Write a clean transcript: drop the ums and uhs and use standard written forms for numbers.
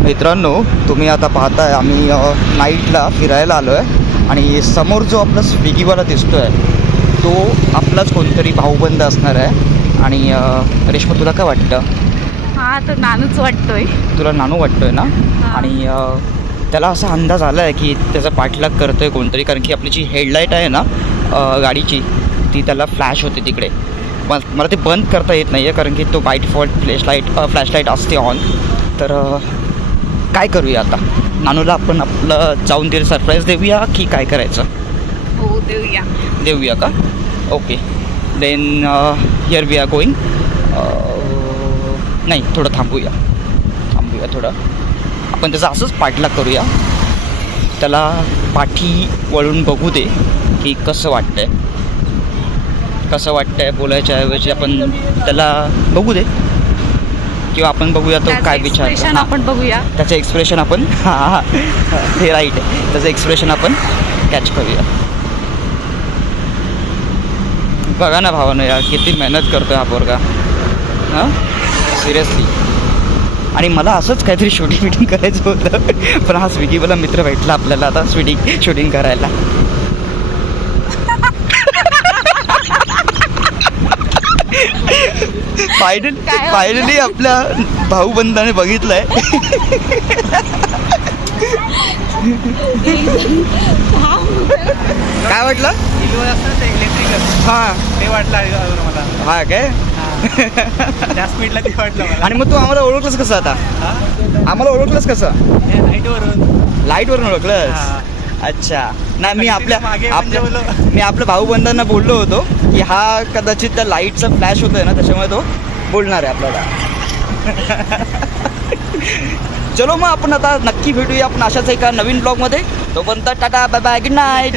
मित्रांनो, तुम्ही आता पाहताय आम्ही नाईटला फिरायला आलो आहे आणि समोर जो आपला स्विगीवाला दिसतो आहे तो आपलाच कोणतरी भाऊबंद असणार आहे. आणि रेश्मा, तुला काय वाटतं? हा, तर नानूच वाटतोय. तुला नानू वाटतोय ना? हां. आणि त्याला असा अंदाज आला आहे की त्याचा पाठलाग करतोय कोणतरी, कारण की आपली जी हेडलाईट आहे ना गाडीची, ती त्याला फ्लॅश होते तिकडे. मला ते बंद करता येत नाही आहे कारण की तो बाय डिफॉल्ट फ्लॅशलाईट असते ऑन. तर काय करूया आता? नानूला आपण आपलं जाऊन तिथे सरप्राईज देऊया की काय करायचं? हो, देऊया का? Okay, then here we are going. नाही, थोडं थांबूया थोडं. आपण त्याचा असंच पाठलाग करूया. त्याला पाठी वळून बघू दे की कसं वाटतंय बोलायच्या ऐवजी आपण त्याला बघू दे, किंवा आपण बघूया तो काय विचार. आपण बघूया त्याचं एक्सप्रेशन आपण हां हे राईट आहे, त्याचं एक्सप्रेशन आपण कॅच करूया. बघा ना भावानं, यार किती मेहनत करतो हा पोरगा. हां, सिरियसली. आणि मला असंच काहीतरी शूटिंग करायचं होतं, पण हा स्विगीवाला मित्र भेटला आपल्याला आता शूटिंग करायला. फायनली आपल्या भाऊबंदाने बघितलंय. काय वाटलं? हां, ते वाटलं मला. हा काय? त्या स्पीडला ते वाटलं मला. आणि मग तू आम्हाला ओळखलंस कसं आता? आम्हाला ओळखलंस कसं? लाईटवरून ओळखलंस? अच्छा. नाही, मी आपल्या भाऊबंधांना बोललो होतो की हा कदाचित त्या लाईटचा फ्लॅश होतोय ना, त्याच्यामुळे तो बोलणार आहे आपल्याला. चलो मग आपण आता नक्की भेटूया आपण अशाच एका नवीन ब्लॉगमध्ये. तोपर्यंत tata, bye bye, good night.